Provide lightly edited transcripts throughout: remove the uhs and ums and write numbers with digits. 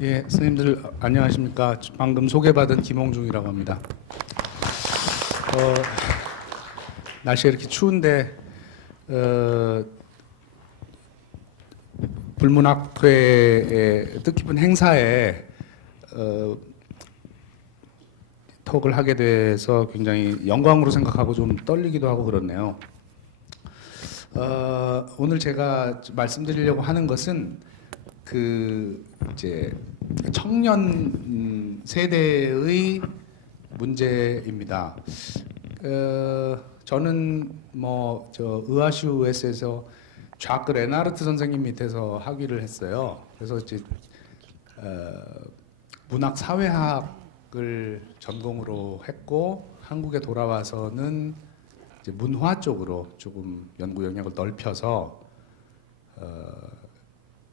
예, 선생님들 안녕하십니까. 방금 소개받은 김홍중이라고 합니다. 날씨가 이렇게 추운데 불문학회의 뜻깊은 행사에 톡을 하게 돼서 굉장히 영광으로 생각하고 좀 떨리기도 하고 그렇네요. 오늘 제가 말씀드리려고 하는 것은 이제 청년 세대의 문제입니다. 저는 의아슈 US에서 좌크 레나르트 선생님 밑에서 학위를 했어요. 그래서 이제 문학 사회학을 전공으로 했고 한국에 돌아와서는 이제 문화 쪽으로 조금 연구 영역을 넓혀서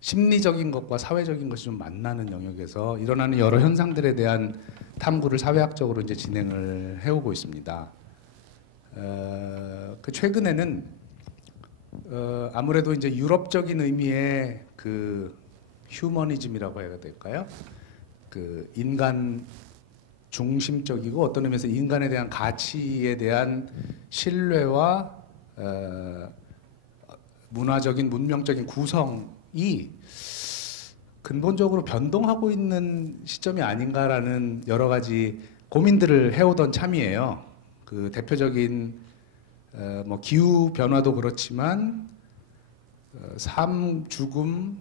심리적인 것과 사회적인 것이 좀 만나는 영역에서 일어나는 여러 현상들에 대한 탐구를 사회학적으로 이제 진행을 해오고 있습니다. 최근에는 아무래도 이제 유럽적인 의미의 휴머니즘이라고 해야 될까요? 인간 중심적이고 어떤 의미에서 인간에 대한 가치에 대한 신뢰와 문화적인 문명적인 구성이 근본적으로 변동하고 있는 시점이 아닌가라는 여러 가지 고민들을 해오던 참이에요. 대표적인 기후 변화도 그렇지만 삶, 죽음,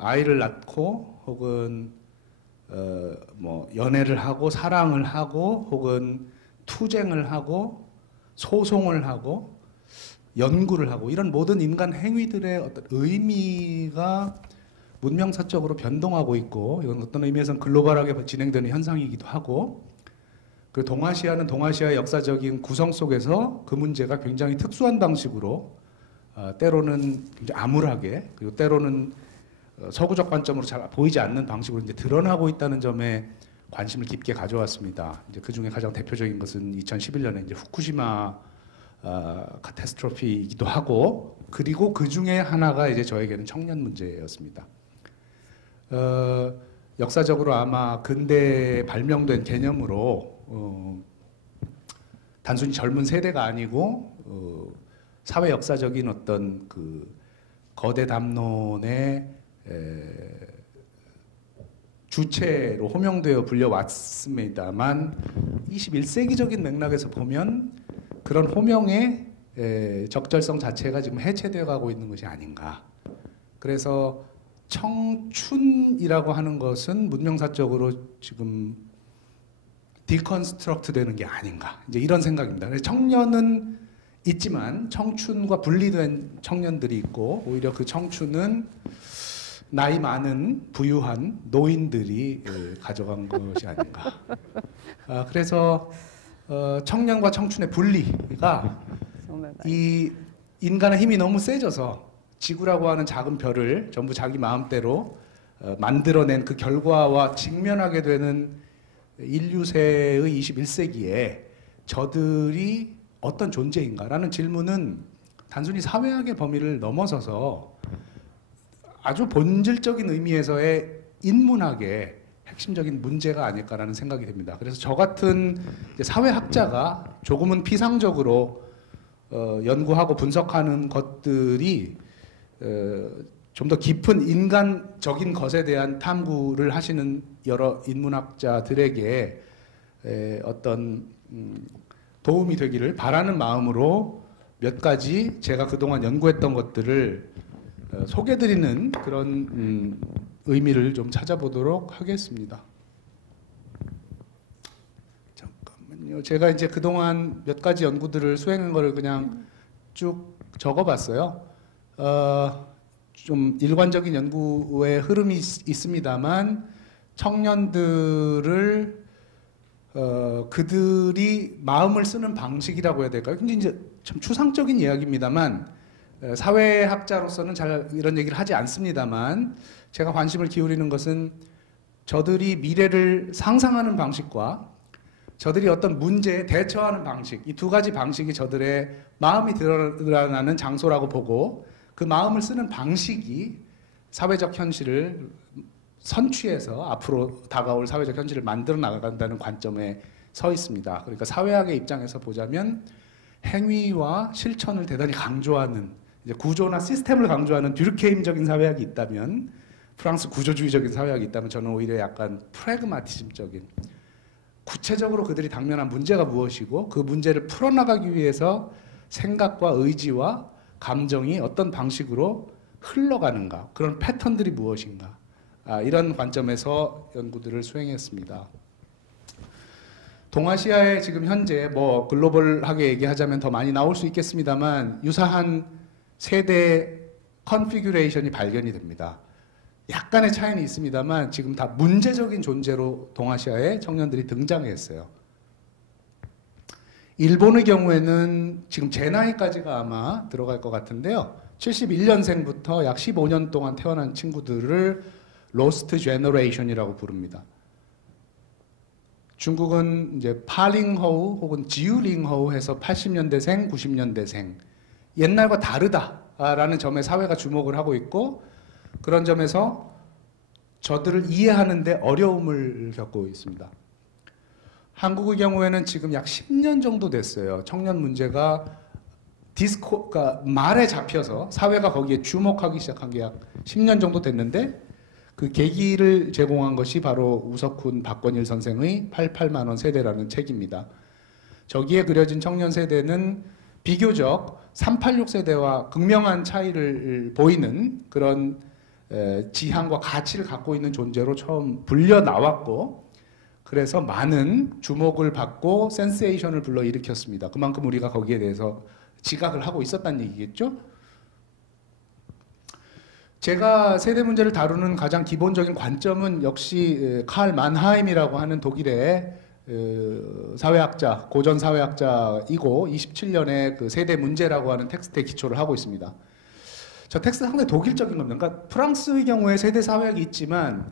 아이를 낳고 혹은 연애를 하고 사랑을 하고 혹은 투쟁을 하고 소송을 하고 연구를 하고 이런 모든 인간 행위들의 어떤 의미가 문명사적으로 변동하고 있고 이건 어떤 의미에서는 글로벌하게 진행되는 현상이기도 하고 그리고 동아시아는 동아시아의 역사적인 구성 속에서 그 문제가 굉장히 특수한 방식으로 때로는 굉장히 암울하게 그리고 때로는 서구적 관점으로 잘 보이지 않는 방식으로 이제 드러나고 있다는 점에 관심을 깊게 가져왔습니다. 이제 그 중에 가장 대표적인 것은 2011년에 이제 후쿠시마 카타스트로피이기도 하고 그리고 그 중에 하나가 이제 저에게는 청년 문제였습니다. 역사적으로 아마 근대에 발명된 개념으로 단순히 젊은 세대가 아니고 사회 역사적인 어떤 거대 담론의 주체로 호명되어 불려왔습니다만 21세기적인 맥락에서 보면 그런 호명의 적절성 자체가 지금 해체되어 가고 있는 것이 아닌가. 그래서 청춘이라고 하는 것은 문명사적으로 지금 디컨스트럭트 되는 게 아닌가. 이제 이런 생각입니다. 청년은 있지만 청춘과 분리된 청년들이 있고 오히려 그 청춘은 나이 많은 부유한 노인들이 가져간 것이 아닌가. 그래서 청년과 청춘의 분리가 이 인간의 힘이 너무 세져서 지구라고 하는 작은 별을 전부 자기 마음대로 만들어낸 그 결과와 직면하게 되는 인류세의 21세기에 저들이 어떤 존재인가라는 질문은 단순히 사회학의 범위를 넘어서서 아주 본질적인 의미에서의 인문학의 핵심적인 문제가 아닐까라는 생각이 듭니다. 그래서 저 같은 사회학자가 조금은 피상적으로 연구하고 분석하는 것들이 좀 더 깊은 인간적인 것에 대한 탐구를 하시는 여러 인문학자들에게 어떤 도움이 되기를 바라는 마음으로 몇 가지 제가 그동안 연구했던 것들을 소개드리는 그런 의미를 좀 찾아보도록 하겠습니다. 잠깐만요. 제가 이제 그동안 몇 가지 연구들을 수행한 거를 그냥 쭉 적어봤어요. 좀 일관적인 연구의 흐름이 있습니다만 청년들을 그들이 마음을 쓰는 방식이라고 해야 될까요? 근데 이제 참 추상적인 이야기입니다만 사회학자로서는 잘 이런 얘기를 하지 않습니다만 제가 관심을 기울이는 것은 저들이 미래를 상상하는 방식과 저들이 어떤 문제에 대처하는 방식, 이 두 가지 방식이 저들의 마음이 드러나는 장소라고 보고 그 마음을 쓰는 방식이 사회적 현실을 선취해서 앞으로 다가올 사회적 현실을 만들어 나간다는 관점에 서 있습니다. 그러니까 사회학의 입장에서 보자면 행위와 실천을 대단히 강조하는 이제 구조나 시스템을 강조하는 듀르케임적인 사회학이 있다면 프랑스 구조주의적인 사회학이 있다면 저는 오히려 약간 프래그마티즘적인 구체적으로 그들이 당면한 문제가 무엇이고 그 문제를 풀어나가기 위해서 생각과 의지와 감정이 어떤 방식으로 흘러가는가 그런 패턴들이 무엇인가 이런 관점에서 연구들을 수행했습니다. 동아시아에 지금 현재 뭐 글로벌하게 얘기하자면 더 많이 나올 수 있겠습니다만 유사한 세대 컨피규레이션이 발견이 됩니다. 약간의 차이는 있습니다만 지금 다 문제적인 존재로 동아시아의 청년들이 등장했어요. 일본의 경우에는 지금 제 나이까지가 아마 들어갈 것 같은데요. 71년생부터 약 15년 동안 태어난 친구들을 로스트 제너레이션이라고 부릅니다. 중국은 이제 파링허우 혹은 지우링허우 해서 80년대생, 90년대생 옛날과 다르다라는 점에 사회가 주목을 하고 있고 그런 점에서 저들을 이해하는데 어려움을 겪고 있습니다. 한국의 경우에는 지금 약 10년 정도 됐어요. 청년 문제가 그러니까 말에 잡혀서 사회가 거기에 주목하기 시작한 게 약 10년 정도 됐는데 그 계기를 제공한 것이 바로 우석훈, 박건일 선생의 88만 원 세대라는 책입니다. 저기에 그려진 청년 세대는 비교적 386 세대와 극명한 차이를 보이는 그런 지향과 가치를 갖고 있는 존재로 처음 불려 나왔고 그래서 많은 주목을 받고 센세이션을 불러일으켰습니다. 그만큼 우리가 거기에 대해서 지각을 하고 있었다는 얘기겠죠? 제가 세대 문제를 다루는 가장 기본적인 관점은 역시 칼 만하임이라고 하는 독일의 사회학자, 고전 사회학자이고 27년에 그 세대 문제라고 하는 텍스트에 기초를 하고 있습니다. 저 텍스트 상당히 독일적인 겁니다. 그러니까 프랑스의 경우에 세대 사회학이 있지만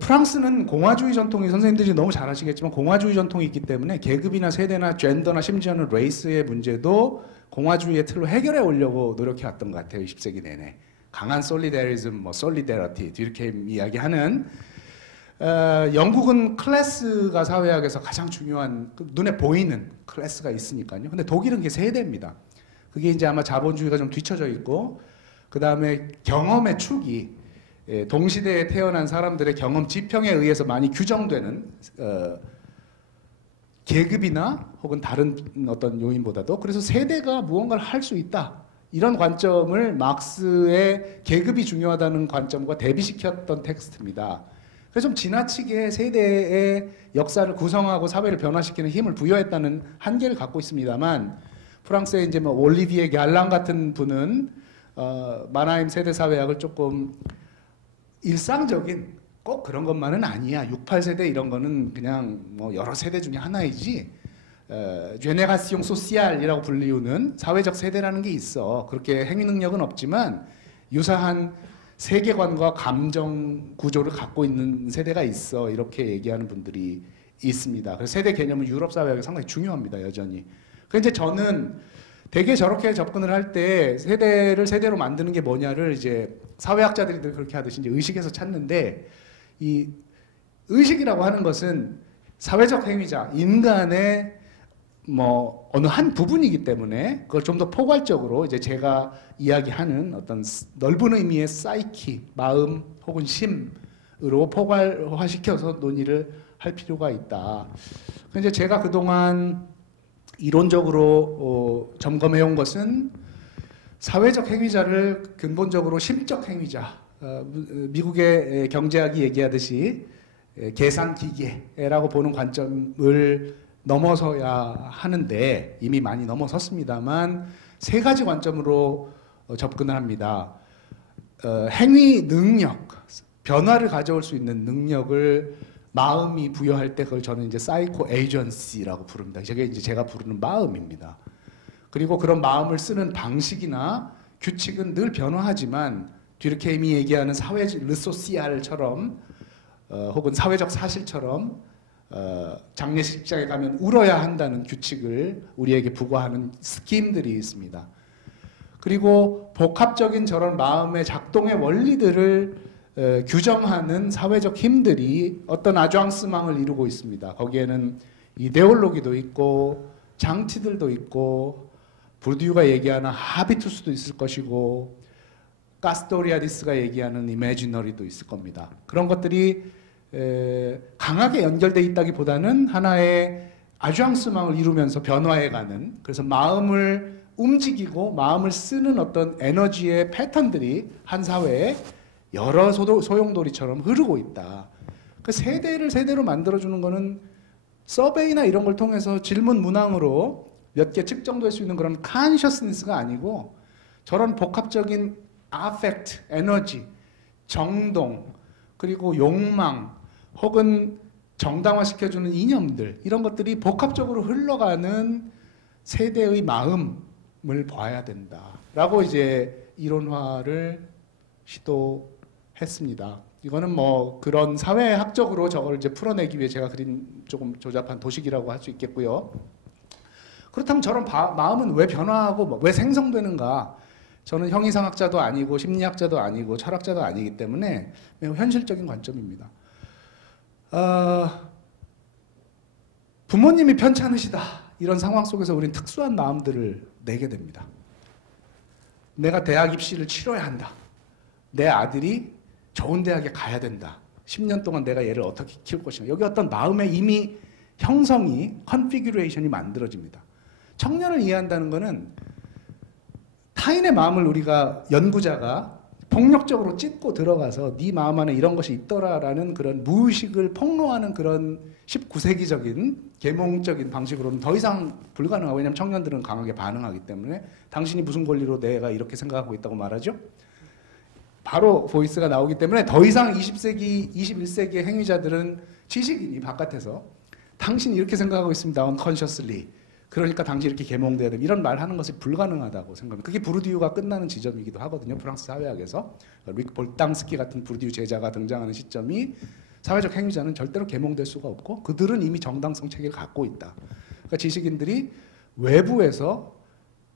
프랑스는 공화주의 전통이 선생님들이 너무 잘 아시겠지만 공화주의 전통이 있기 때문에 계급이나 세대나 젠더나 심지어는 레이스의 문제도 공화주의의 틀로 해결해 오려고 노력해 왔던 것 같아요. 20세기 내내. 강한 솔리데리즘, 뭐 솔리데러티, 듀르케임 이야기하는 영국은 클래스가 사회학에서 가장 중요한 눈에 보이는 클래스가 있으니까요. 근데 독일은 그게 세대입니다. 그게 이제 아마 자본주의가 좀 뒤쳐져 있고 그 다음에 경험의 축이 동시대에 태어난 사람들의 경험 지평에 의해서 많이 규정되는 계급이나 혹은 다른 어떤 요인보다도 그래서 세대가 무언가를 할 수 있다. 이런 관점을 막스의 계급이 중요하다는 관점과 대비시켰던 텍스트입니다. 그래서 좀 지나치게 세대의 역사를 구성하고 사회를 변화시키는 힘을 부여했다는 한계를 갖고 있습니다만 프랑스의 이제 뭐 올리비에 갤랑 같은 분은 마나임 세대 사회학을 조금 일상적인 꼭 그런 것만은 아니야. 68세대 이런 거는 그냥 뭐 여러 세대 중에 하나이지. 제네라시옹 소시알이라고 불리우는 사회적 세대라는 게 있어. 그렇게 행위 능력은 없지만 유사한 세계관과 감정 구조를 갖고 있는 세대가 있어. 이렇게 얘기하는 분들이 있습니다. 그래서 세대 개념은 유럽 사회학에 상당히 중요합니다. 여전히. 그런데 이제 저는 되게 저렇게 접근을 할 때 세대를 세대로 만드는 게 뭐냐를 이제 사회학자들이 그렇게 하듯이 이제 의식에서 찾는데 이 의식이라고 하는 것은 사회적 행위자, 인간의 뭐 어느 한 부분이기 때문에 그걸 좀 더 포괄적으로 이제 제가 이야기하는 어떤 넓은 의미의 사이키, 마음 혹은 심으로 포괄화시켜서 논의를 할 필요가 있다. 이제 제가 그동안 이론적으로 점검해온 것은 사회적 행위자를 근본적으로 심적 행위자, 미국의 경제학이 얘기하듯이 계산 기계라고 보는 관점을 넘어서야 하는데 이미 많이 넘어섰습니다만 세 가지 관점으로 접근을 합니다. 행위 능력, 변화를 가져올 수 있는 능력을 마음이 부여할 때 그걸 저는 이제 사이코 에이전시라고 부릅니다. 이게 이제 제가 부르는 마음입니다. 그리고 그런 마음을 쓰는 방식이나 규칙은 늘 변화하지만 듀르케임이 얘기하는 사회적 르소시알처럼 혹은 사회적 사실처럼 장례식장에 가면 울어야 한다는 규칙을 우리에게 부과하는 스킴들이 있습니다. 그리고 복합적인 저런 마음의 작동의 원리들을 규정하는 사회적 힘들이 어떤 아주앙스망을 이루고 있습니다. 거기에는 이데올로기도 있고 장치들도 있고 부르디유가 얘기하는 하비투스도 있을 것이고 카스토리아디스가 얘기하는 이매지너리도 있을 겁니다. 그런 것들이 강하게 연결되어 있다기보다는 하나의 아주앙스망을 이루면서 변화해가는, 그래서 마음을 움직이고 마음을 쓰는 어떤 에너지의 패턴들이 한 사회에 여러 소용돌이처럼 흐르고 있다. 그 세대를 세대로 만들어주는 거는 서베이나 이런 걸 통해서 질문 문항으로 몇 개 측정될 수 있는 그런 컨셔스니스가 아니고 저런 복합적인 아펙트, 에너지, 정동, 그리고 욕망 혹은 정당화시켜주는 이념들, 이런 것들이 복합적으로 흘러가는 세대의 마음을 봐야 된다라고 이제 이론화를 시도했습니다. 이거는 뭐 그런 사회학적으로 저걸 이제 풀어내기 위해 제가 그린 조금 조잡한 도식이라고 할 수 있겠고요. 그렇다면 저런 마음은 왜 변화하고 왜 생성되는가? 저는 형이상학자도 아니고 심리학자도 아니고 철학자도 아니기 때문에 매우 현실적인 관점입니다. 부모님이 편찮으시다 이런 상황 속에서 우리는 특수한 마음들을 내게 됩니다. 내가 대학 입시를 치러야 한다. 내 아들이 좋은 대학에 가야 된다. 10년 동안 내가 얘를 어떻게 키울 것인가. 여기 어떤 마음의 이미 형성이, 컨피규레이션이 만들어집니다. 청년을 이해한다는 것은 타인의 마음을 우리가 연구자가 폭력적으로 찢고 들어가서 네 마음 안에 이런 것이 있더라라는 그런 무의식을 폭로하는 그런 19세기적인 계몽적인 방식으로는 더 이상 불가능하고, 왜냐하면 청년들은 강하게 반응하기 때문에 당신이 무슨 권리로 내가 이렇게 생각하고 있다고 말하죠? 바로 보이스가 나오기 때문에 더 이상 20세기, 21세기의 행위자들은 지식인이 바깥에서 당신이 이렇게 생각하고 있습니다. unconsciously. 그러니까 당신이 이렇게 계몽돼야 돼. 이런 말 하는 것이 불가능하다고 생각합니다. 그게 부르디유가 끝나는 지점이기도 하거든요. 프랑스 사회학에서. 릭 볼땅스키 같은 부르디유 제자가 등장하는 시점이 사회적 행위자는 절대로 계몽될 수가 없고 그들은 이미 정당성 체계를 갖고 있다. 그러니까 지식인들이 외부에서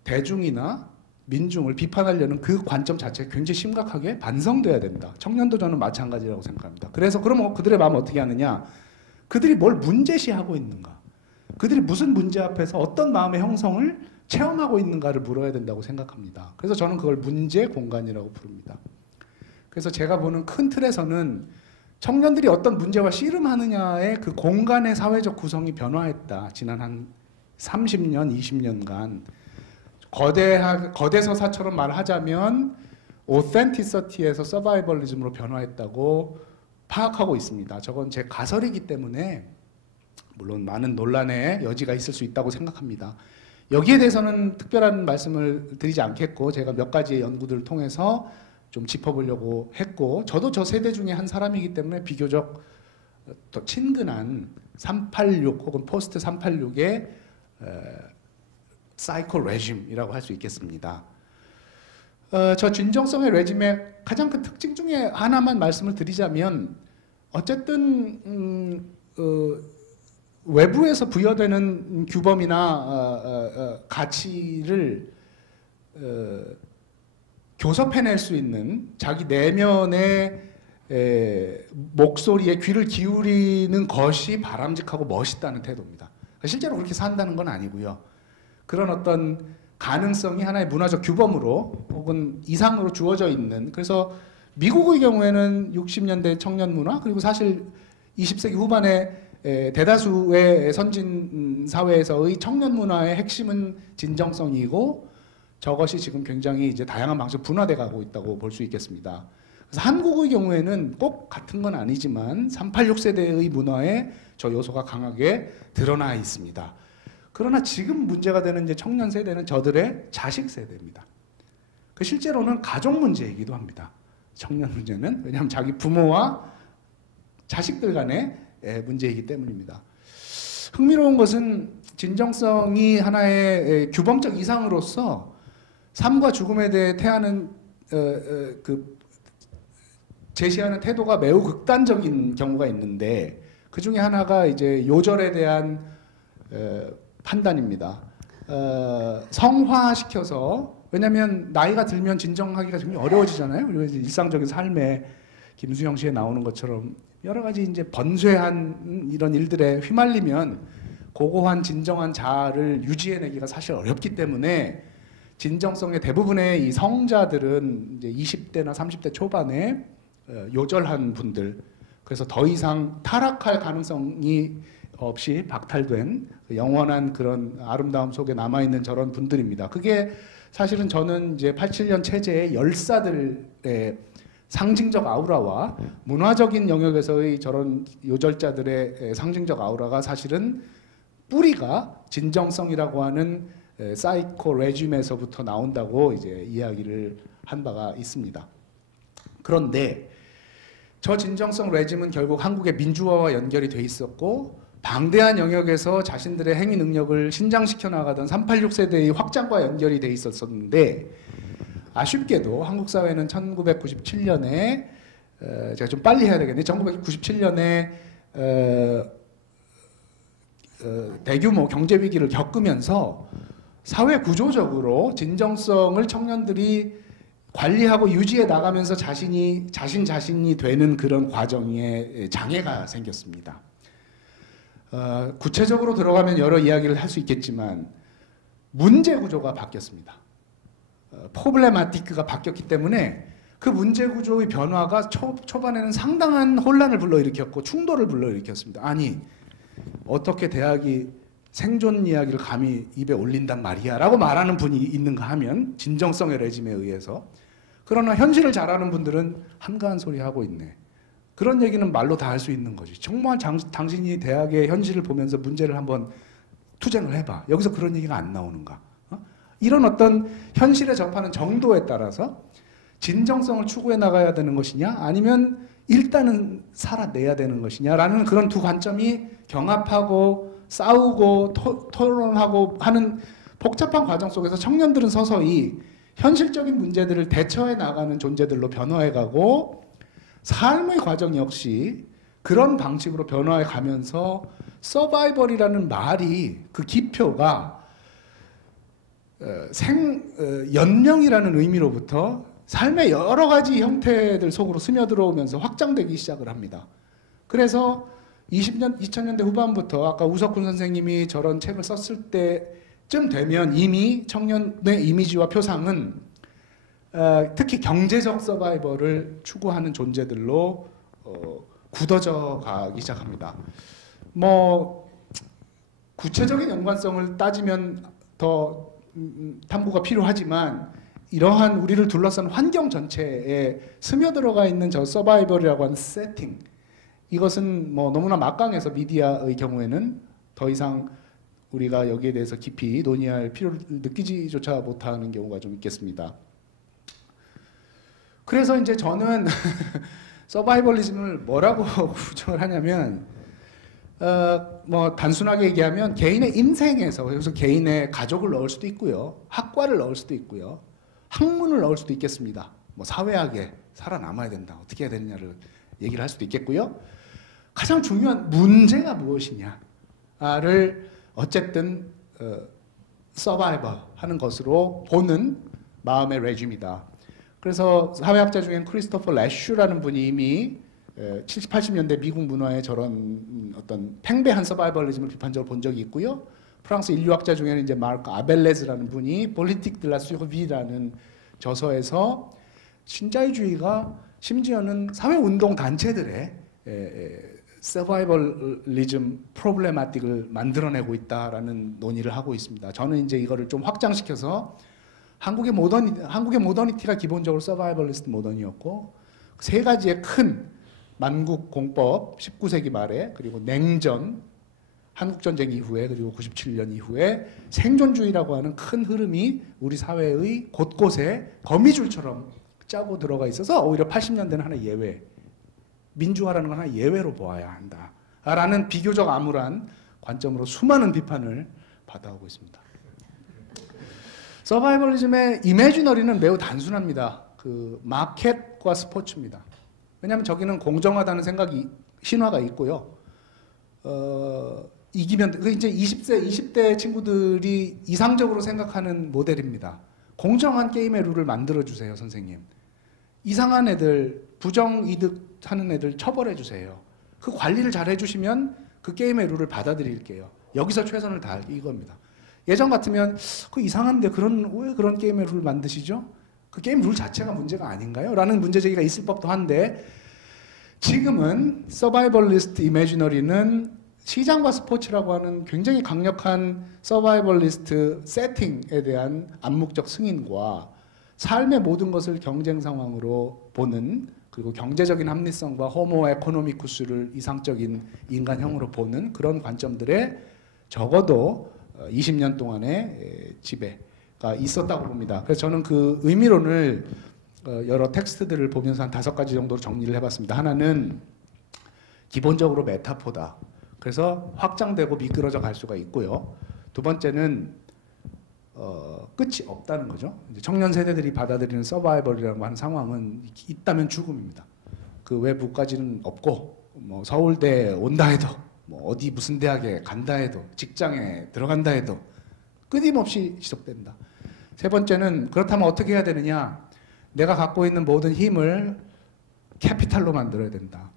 대중이나 민중을 비판하려는 그 관점 자체가 굉장히 심각하게 반성돼야 된다. 청년도 저는 마찬가지라고 생각합니다. 그래서 그러면 그들의 마음을 어떻게 하느냐? 그들이 뭘 문제시하고 있는가? 그들이 무슨 문제 앞에서 어떤 마음의 형성을 체험하고 있는가를 물어야 된다고 생각합니다. 그래서 저는 그걸 문제 공간이라고 부릅니다. 그래서 제가 보는 큰 틀에서는 청년들이 어떤 문제와 씨름하느냐의 그 공간의 사회적 구성이 변화했다. 지난 한 30년, 20년간. 거대 서사처럼 말하자면 오센티서티에서 서바이벌리즘으로 변화했다고 파악하고 있습니다. 저건 제 가설이기 때문에 물론 많은 논란의 여지가 있을 수 있다고 생각합니다. 여기에 대해서는 특별한 말씀을 드리지 않겠고 제가 몇 가지의 연구들을 통해서 좀 짚어보려고 했고, 저도 저 세대 중에 한 사람이기 때문에 비교적 더 친근한 386 혹은 포스트 386의 사이코 레짐이라고 할 수 있겠습니다. 저 진정성의 레짐의 가장 큰 특징 중에 하나만 말씀을 드리자면, 어쨌든 외부에서 부여되는 규범이나 가치를 교섭해낼 수 있는 자기 내면의 목소리에 귀를 기울이는 것이 바람직하고 멋있다는 태도입니다. 실제로 그렇게 산다는 건 아니고요. 그런 어떤 가능성이 하나의 문화적 규범으로 혹은 이상으로 주어져 있는, 그래서 미국의 경우에는 60년대 청년 문화, 그리고 사실 20세기 후반에 대다수의 선진 사회에서의 청년 문화의 핵심은 진정성이고, 저것이 지금 굉장히 이제 다양한 방식으로 분화돼 가고 있다고 볼 수 있겠습니다. 그래서 한국의 경우에는 꼭 같은 건 아니지만 386 세대의 문화에 저 요소가 강하게 드러나 있습니다. 그러나 지금 문제가 되는 이제 청년 세대는 저들의 자식 세대입니다. 그 실제로는 가족 문제이기도 합니다. 청년 문제는, 왜냐하면 자기 부모와 자식들 간의 문제이기 때문입니다. 흥미로운 것은 진정성이 하나의 규범적 이상으로서 삶과 죽음에 대해 태하는 제시하는 태도가 매우 극단적인 경우가 있는데, 그 중에 하나가 이제 요절에 대한 판단입니다. 성화시켜서, 왜냐하면 나이가 들면 진정하기가 굉장히 어려워지잖아요. 그리고 일상적인 삶에 김수영 씨에 나오는 것처럼 여러 가지 이제 번뇌한 이런 일들에 휘말리면 고고한 진정한 자아를 유지해내기가 사실 어렵기 때문에 진정성의 대부분의 이 성자들은 이제 20대나 30대 초반에 요절한 분들, 그래서 더 이상 타락할 가능성이 없이 박탈된 영원한 그런 아름다움 속에 남아있는 저런 분들입니다. 그게 사실은 저는 이제 87년 체제의 열사들의 상징적 아우라와 문화적인 영역에서의 저런 요절자들의 상징적 아우라가 사실은 뿌리가 진정성이라고 하는 사이코 레짐에서부터 나온다고 이제 이야기를 한 바가 있습니다. 그런데 저 진정성 레짐은 결국 한국의 민주화와 연결이 돼 있었고 방대한 영역에서 자신들의 행위 능력을 신장시켜 나가던 386 세대의 확장과 연결이 돼 있었는데 아쉽게도 한국 사회는 1997년에 제가 좀 빨리 해야 되겠네요. 1997년에 대규모 경제 위기를 겪으면서 사회 구조적으로 진정성을 청년들이 관리하고 유지해 나가면서 자신이 되는 그런 과정에 장애가 생겼습니다. 구체적으로 들어가면 여러 이야기를 할 수 있겠지만 문제 구조가 바뀌었습니다. 포블레마티크가 바뀌었기 때문에 그 문제 구조의 변화가 초반에는 상당한 혼란을 불러일으켰고 충돌을 불러일으켰습니다. 아니 어떻게 대학이 생존 이야기를 감히 입에 올린단 말이야 라고 말하는 분이 있는가 하면 진정성의 레짐에 의해서, 그러나 현실을 잘 아는 분들은 한가한 소리 하고 있네, 그런 얘기는 말로 다 할 수 있는 거지. 정말 당신이 대학의 현실을 보면서 문제를 한번 투쟁을 해봐, 여기서 그런 얘기가 안 나오는가. 이런 어떤 현실에 접하는 정도에 따라서 진정성을 추구해 나가야 되는 것이냐 아니면 일단은 살아내야 되는 것이냐라는 그런 두 관점이 경합하고 싸우고 토론하고 하는 복잡한 과정 속에서 청년들은 서서히 현실적인 문제들을 대처해 나가는 존재들로 변화해가고 삶의 과정 역시 그런 방식으로 변화해 가면서 서바이벌이라는 말이 그 기표가 연명이라는 의미로부터 삶의 여러 가지 형태들 속으로 스며들어오면서 확장되기 시작을 합니다. 그래서 2000년대 후반부터 아까 우석훈 선생님이 저런 책을 썼을 때쯤 되면 이미 청년의 이미지와 표상은 특히 경제적 서바이벌을 추구하는 존재들로 굳어져 가기 시작합니다. 뭐 구체적인 연관성을 따지면 더 탐구가 필요하지만 이러한 우리를 둘러싼 환경 전체에 스며들어가 있는 저 서바이벌이라고 하는 세팅, 이것은 뭐 너무나 막강해서 미디어의 경우에는 더 이상 우리가 여기에 대해서 깊이 논의할 필요를 느끼지조차 못하는 경우가 좀 있겠습니다. 그래서 이제 저는 서바이벌리즘을 뭐라고 구정을 하냐면 뭐 단순하게 얘기하면 개인의 인생에서, 그래서 개인의 가족을 넣을 수도 있고요, 학과를 넣을 수도 있고요, 학문을 넣을 수도 있겠습니다. 뭐 사회학에 살아남아야 된다, 어떻게 해야 되느냐를 얘기를 할 수도 있겠고요. 가장 중요한 문제가 무엇이냐를 어쨌든 서바이벌 하는 것으로 보는 마음의 레짐이다. 그래서 사회학자 중엔 크리스토퍼 레슈라는 분이 이미 70, 80년대 미국 문화의 저런 어떤 팽배한 서바이벌리즘을 비판적으로 본 적이 있고요. 프랑스 인류학자 중에는 이제 마르크 아벨레즈라는 분이 폴리티크 드 라 수르비라는 저서에서 신자유주의가 심지어는 사회운동 단체들의 서바이벌리즘 프로블레마틱을 만들어내고 있다라는 논의를 하고 있습니다. 저는 이제 이거를 좀 확장시켜서 한국의 모더니티가 기본적으로 서바이벌리스트 모던이었고, 세 가지의 큰 만국 공법 19세기 말에, 그리고 냉전, 한국전쟁 이후에, 그리고 97년 이후에 생존주의라고 하는 큰 흐름이 우리 사회의 곳곳에 거미줄처럼 짜고 들어가 있어서 오히려 80년대는 하나의 예외, 민주화라는 건 하나의 예외로 보아야 한다 라는 비교적 암울한 관점으로 수많은 비판을 받아오고 있습니다. 서바이벌리즘의 이미지너리는 매우 단순합니다. 그 마켓과 스포츠입니다. 왜냐하면 저기는 공정하다는 생각이, 신화가 있고요. 이기면, 이제 20대 친구들이 이상적으로 생각하는 모델입니다. 공정한 게임의 룰을 만들어주세요, 선생님. 이상한 애들, 부정이득 하는 애들 처벌해 주세요. 그 관리를 잘 해주시면 그 게임의 룰을 받아들일게요. 여기서 최선을 다할 이겁니다. 예전 같으면 그 이상한데 왜 그런 게임의 룰을 만드시죠? 그 게임 룰 자체가 문제가 아닌가요? 라는 문제 제기가 있을 법도 한데 지금은 서바이벌리스트 이매지너리는 시장과 스포츠라고 하는 굉장히 강력한 서바이벌리스트 세팅에 대한 암묵적 승인과 삶의 모든 것을 경쟁 상황으로 보는 그리고 경제적인 합리성과 호모 에코노미쿠스를 이상적인 인간형으로 보는 그런 관점들에 적어도 20년 동안의 지배가 있었다고 봅니다. 그래서 저는 그 의미론을 여러 텍스트들을 보면서 한 5가지 정도로 정리를 해봤습니다. 하나는 기본적으로 메타포다. 그래서 확장되고 미끄러져 갈 수가 있고요. 두 번째는 끝이 없다는 거죠. 이제 청년 세대들이 받아들이는 서바이벌이라고 하는 상황은 있다면 죽음입니다. 그 외부까지는 없고 뭐 서울대 온다 해도 뭐 어디 무슨 대학에 간다 해도 직장에 들어간다 해도 끊임없이 지속된다. 세 번째는 그렇다면 어떻게 해야 되느냐? 내가 갖고 있는 모든 힘을 캐피탈로 만들어야 된다.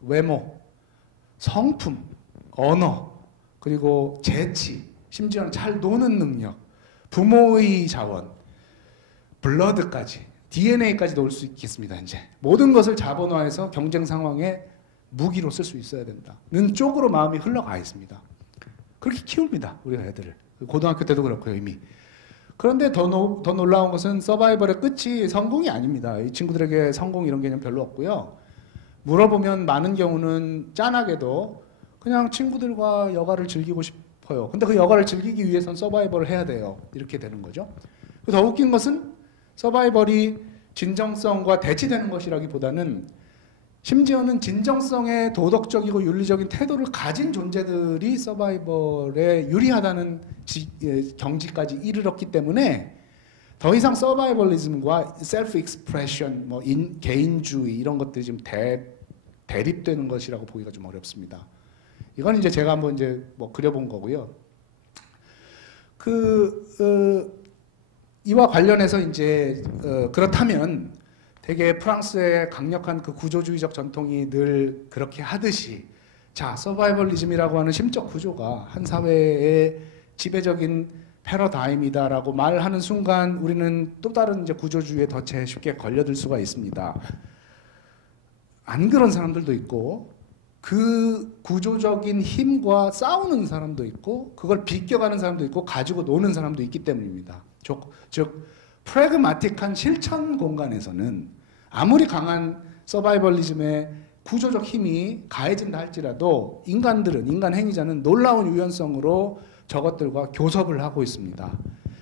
외모, 성품, 언어, 그리고 재치, 심지어는 잘 노는 능력, 부모의 자원, 블러드까지, DNA까지도 올 수 있겠습니다. 이제 모든 것을 자본화해서 경쟁 상황에 무기로 쓸 수 있어야 된다는 쪽으로 마음이 흘러가 있습니다. 그렇게 키웁니다. 우리가 애들을. 고등학교 때도 그렇고요, 이미. 그런데 더 놀라운 것은 서바이벌의 끝이 성공이 아닙니다. 이 친구들에게 성공 이런 개념 별로 없고요. 물어보면 많은 경우는 짠하게도 그냥 친구들과 여가를 즐기고 싶어요. 근데 그 여가를 즐기기 위해선 서바이벌을 해야 돼요. 이렇게 되는 거죠. 더 웃긴 것은 서바이벌이 진정성과 대치되는 것이라기보다는 심지어는 진정성의 도덕적이고 윤리적인 태도를 가진 존재들이 서바이벌에 유리하다는 경지까지 이르렀기 때문에 더 이상 서바이벌리즘과 셀프 익스프레션, 뭐 개인주의 이런 것들이 지금 대립되는 것이라고 보기가 좀 어렵습니다. 이건 이제 제가 한번 이제 뭐 그려본 거고요. 이와 관련해서 이제 그렇다면 되게 프랑스의 강력한 그 구조주의적 전통이 늘 그렇게 하듯이 자, 서바이벌리즘이라고 하는 심적 구조가 한 사회의 지배적인 패러다임이다라고 말하는 순간 우리는 또 다른 이제 구조주의의 덫에 쉽게 걸려들 수가 있습니다. 안 그런 사람들도 있고 그 구조적인 힘과 싸우는 사람도 있고 그걸 비껴가는 사람도 있고 가지고 노는 사람도 있기 때문입니다. 즉 프래그마틱한 실천 공간에서는 아무리 강한 서바이벌리즘의 구조적 힘이 가해진다 할지라도 인간 행위자는 놀라운 유연성으로 저것들과 교섭을 하고 있습니다.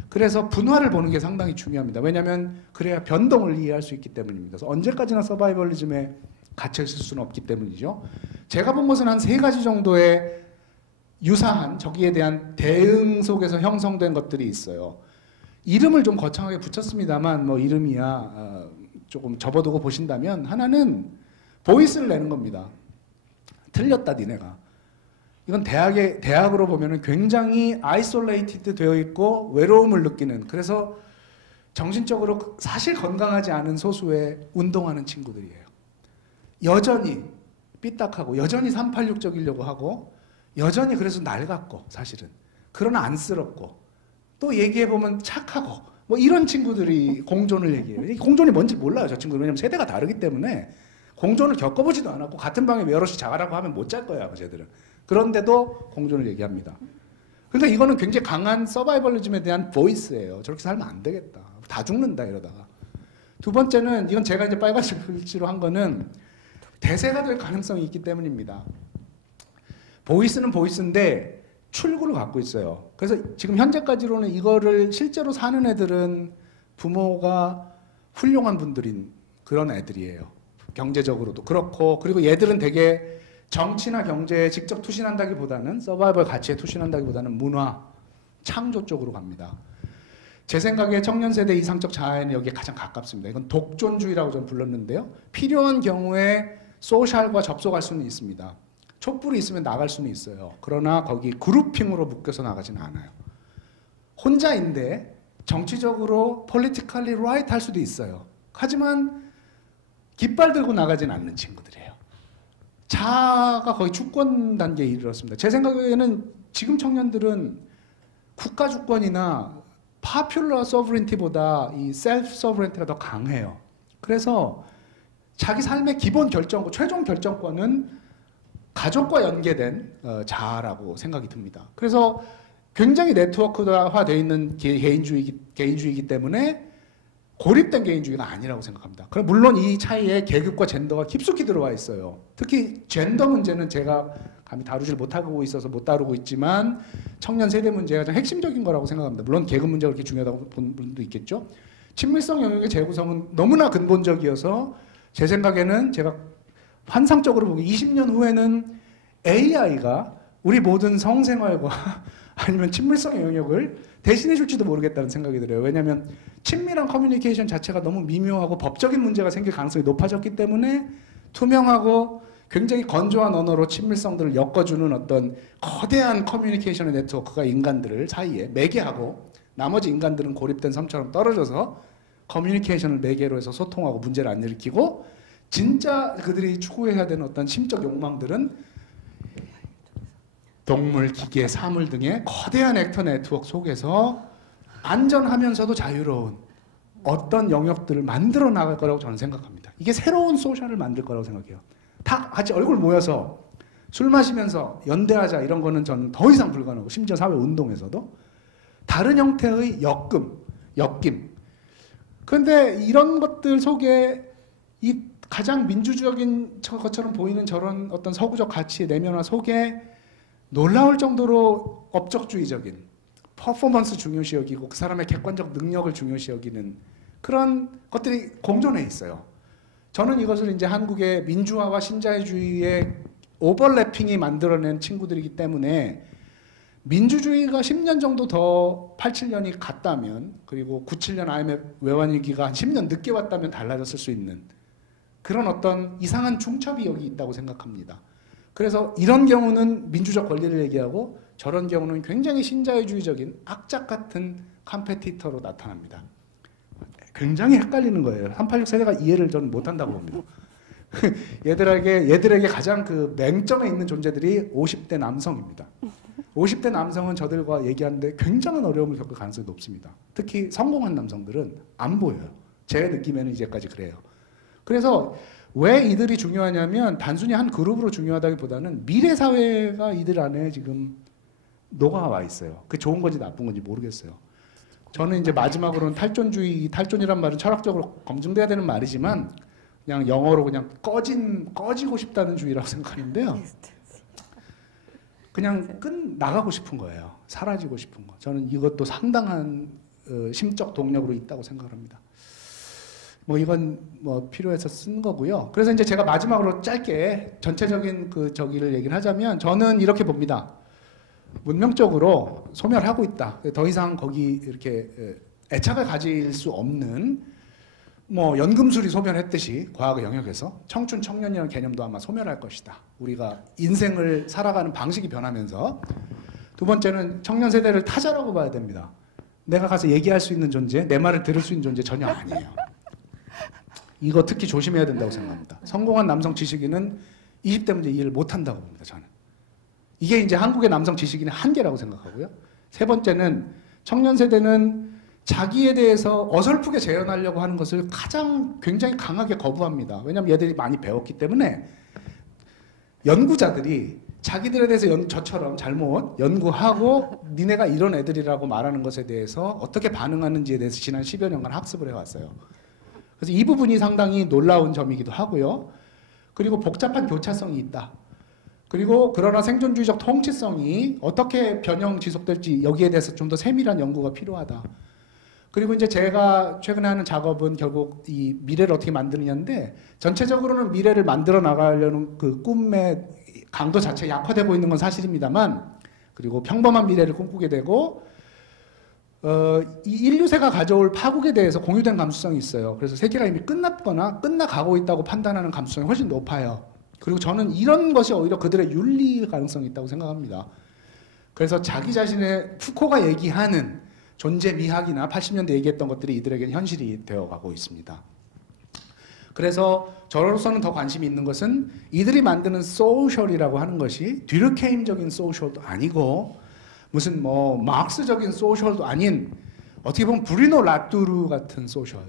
그래서 분화를 보는 게 상당히 중요합니다. 왜냐하면 그래야 변동을 이해할 수 있기 때문입니다. 그래서 언제까지나 서바이벌리즘에 갇혀 있을 수는 없기 때문이죠. 제가 본 것은 한 3가지 정도의 유사한 저기에 대한 대응 속에서 형성된 것들이 있어요. 이름을 좀 거창하게 붙였습니다만 뭐 이름이야 조금 접어두고 보신다면 하나는 보이스를 내는 겁니다. 틀렸다 니네가. 이건 대학으로 보면은 굉장히 아이솔레이티드 되어 있고 외로움을 느끼는 그래서 정신적으로 사실 건강하지 않은 소수의 운동하는 친구들이에요. 여전히 삐딱하고 여전히 386적이려고 하고 여전히 그래서 낡았고 사실은 그러나 안쓰럽고 또 얘기해보면 착하고 뭐 이런 친구들이 공존을 얘기해요. 공존이 뭔지 몰라요 저 친구들. 왜냐면 세대가 다르기 때문에 공존을 겪어보지도 않았고 같은 방에 여럿이 자라고 하면 못 잘 거야 쟤들은. 그런데도 공존을 얘기합니다. 그러니까 이거는 굉장히 강한 서바이벌리즘에 대한 보이스예요. 저렇게 살면 안 되겠다. 다 죽는다 이러다가. 두 번째는 이건 제가 이제 빨간색 글씨로 한 거는 대세가 될 가능성이 있기 때문입니다. 보이스는 보이스인데 출구를 갖고 있어요. 그래서 지금 현재까지로는 이거를 실제로 사는 애들은 부모가 훌륭한 분들인 그런 애들이에요. 경제적으로도 그렇고 그리고 얘들은 되게 정치나 경제에 직접 투신한다기보다는 서바이벌 가치에 투신한다기보다는 문화, 창조 쪽으로 갑니다. 제 생각에 청년 세대 이상적 자아에는 여기에 가장 가깝습니다. 이건 독존주의라고 좀 불렀는데요. 필요한 경우에 소셜과 접속할 수는 있습니다. 촛불이 있으면 나갈 수는 있어요. 그러나 거기 그룹핑으로 묶여서 나가지는 않아요. 혼자인데 정치적으로 politically right 할 수도 있어요. 하지만 깃발 들고 나가진 않는 친구들이에요. 자아가 거의 주권 단계에 이르렀습니다. 제 생각에는 지금 청년들은 국가 주권이나 파퓰러 서브린티보다 이 셀프 서브린티가 더 강해요. 그래서 자기 삶의 기본 결정권, 최종 결정권은 가족과 연계된 자아라고 생각이 듭니다. 그래서 굉장히 네트워크화되어 있는 개인주의이기 때문에 고립된 개인주의가 아니라고 생각합니다. 그럼 물론 이 차이에 계급과 젠더가 깊숙이 들어와 있어요. 특히 젠더 문제는 제가 감히 다루질 못하고 있어서 못 다루고 있지만 청년 세대 문제가 좀 핵심적인 거라고 생각합니다. 물론 계급 문제가 그렇게 중요하다고 본 분도 있겠죠. 친밀성 영역의 재구성은 너무나 근본적이어서 제 생각에는 제가 환상적으로 보기 20년 후에는 AI가 우리 모든 성생활과 아니면 친밀성 영역을 대신해 줄지도 모르겠다는 생각이 들어요. 왜냐하면 친밀한 커뮤니케이션 자체가 너무 미묘하고 법적인 문제가 생길 가능성이 높아졌기 때문에 투명하고 굉장히 건조한 언어로 친밀성들을 엮어주는 어떤 거대한 커뮤니케이션의 네트워크가 인간들을 사이에 매개하고 나머지 인간들은 고립된 섬처럼 떨어져서 커뮤니케이션을 매개로 해서 소통하고 문제를 안 일으키고 진짜 그들이 추구해야 되는 어떤 심적 욕망들은 동물, 기계, 사물 등의 거대한 액터 네트워크 속에서 안전하면서도 자유로운 어떤 영역들을 만들어 나갈 거라고 저는 생각합니다. 이게 새로운 소셜을 만들 거라고 생각해요. 다 같이 얼굴 모여서 술 마시면서 연대하자 이런 거는 저는 더 이상 불가능하고 심지어 사회 운동에서도 다른 형태의 엮임. 그런데 이런 것들 속에 이 가장 민주주의적인 것처럼 보이는 저런 어떤 서구적 가치의 내면화 속에 놀라울 정도로 업적주의적인 퍼포먼스 중요시 여기고 그 사람의 객관적 능력을 중요시 여기는 그런 것들이 공존해 있어요. 저는 이것을 이제 한국의 민주화와 신자유주의의 오버래핑이 만들어낸 친구들이기 때문에 민주주의가 10년 정도 더 87년이 갔다면 그리고 97년 IMF 외환위기가 한 10년 늦게 왔다면 달라졌을 수 있는 그런 어떤 이상한 중첩이 여기 있다고 생각합니다. 그래서 이런 경우는 민주적 권리를 얘기하고 저런 경우는 굉장히 신자유주의적인 악착 같은 컴페티터로 나타납니다. 굉장히 헷갈리는 거예요. 386 세대가 이해를 저는 못한다고 봅니다. 얘들에게 가장 그 맹점에 있는 존재들이 50대 남성입니다. 50대 남성은 저들과 얘기하는데 굉장한 어려움을 겪을 가능성이 높습니다. 특히 성공한 남성들은 안 보여요. 제 느낌에는 이제까지 그래요. 그래서 왜 이들이 중요하냐면 단순히 한 그룹으로 중요하다기보다는 미래 사회가 이들 안에 지금 녹아와 있어요. 그게 좋은 건지 나쁜 건지 모르겠어요. 저는 이제 마지막으로는 탈존이란 말은 철학적으로 검증돼야 되는 말이지만 그냥 영어로 그냥 꺼지고 싶다는 주의라고 생각하는데요. 그냥 나가고 싶은 거예요. 사라지고 싶은 거. 저는 이것도 상당한 심적 동력으로 있다고 생각합니다. 뭐 이건 뭐 필요해서 쓴 거고요. 그래서 이제 제가 마지막으로 짧게 전체적인 저기를 얘기를 하자면 저는 이렇게 봅니다. 문명적으로 소멸하고 있다. 더 이상 거기 이렇게 애착을 가질 수 없는 뭐 연금술이 소멸했듯이 과학의 영역에서 청춘 청년이라는 개념도 아마 소멸할 것이다. 우리가 인생을 살아가는 방식이 변하면서 두 번째는 청년 세대를 타자라고 봐야 됩니다. 내가 가서 얘기할 수 있는 존재, 내 말을 들을 수 있는 존재 전혀 아니에요. 이거 특히 조심해야 된다고 생각합니다. 성공한 남성 지식인은 20대 문제 이해를 못한다고 봅니다. 저는. 이게 이제 한국의 남성 지식인의 한계라고 생각하고요. 세 번째는 청년 세대는 자기에 대해서 어설프게 재현하려고 하는 것을 굉장히 강하게 거부합니다. 왜냐하면 얘들이 많이 배웠기 때문에 연구자들이 자기들에 대해서 저처럼 잘못 연구하고 니네가 이런 애들이라고 말하는 것에 대해서 어떻게 반응하는지에 대해서 지난 10여 년간 학습을 해왔어요. 그래서 이 부분이 상당히 놀라운 점이기도 하고요. 그리고 복잡한 교차성이 있다. 그리고 그러나 생존주의적 통치성이 어떻게 변형 지속될지 여기에 대해서 좀 더 세밀한 연구가 필요하다. 그리고 이제 제가 최근에 하는 작업은 결국 이 미래를 어떻게 만드느냐인데 전체적으로는 미래를 만들어 나가려는 그 꿈의 강도 자체가 약화되고 있는 건 사실입니다만 그리고 평범한 미래를 꿈꾸게 되고 이 인류세가 가져올 파국에 대해서 공유된 감수성이 있어요. 그래서 세계가 이미 끝났거나 끝나가고 있다고 판단하는 감수성이 훨씬 높아요. 그리고 저는 이런 것이 오히려 그들의 윤리 가능성이 있다고 생각합니다. 그래서 자기 자신의 푸코가 얘기하는 존재 미학이나 80년대 얘기했던 것들이 이들에게는 현실이 되어가고 있습니다. 그래서 저로서는 더 관심이 있는 것은 이들이 만드는 소셜이라고 하는 것이 듀르케임적인 소셜도 아니고 무슨 뭐 마르크스적인 소셜도 아닌 어떻게 보면 브루노 라뚜르 같은 소셜,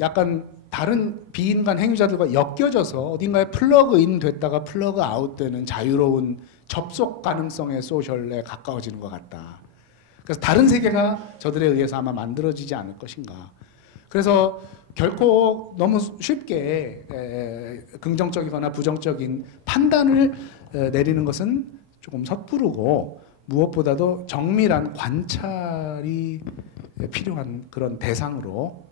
약간 다른 비인간 행위자들과 엮여져서 어딘가에 플러그인 됐다가 플러그 아웃 되는 자유로운 접속 가능성의 소셜에 가까워지는 것 같다. 그래서 다른 세계가 저들에 의해서 아마 만들어지지 않을 것인가. 그래서 결코 너무 쉽게 긍정적이거나 부정적인 판단을 내리는 것은 조금 섣부르고 무엇보다도 정밀한 관찰이 필요한 그런 대상으로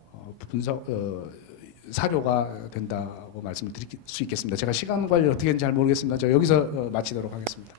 사료가 된다고 말씀을 드릴 수 있겠습니다. 제가 시간 관리 어떻게 했는지 잘 모르겠습니다. 저 여기서 마치도록 하겠습니다.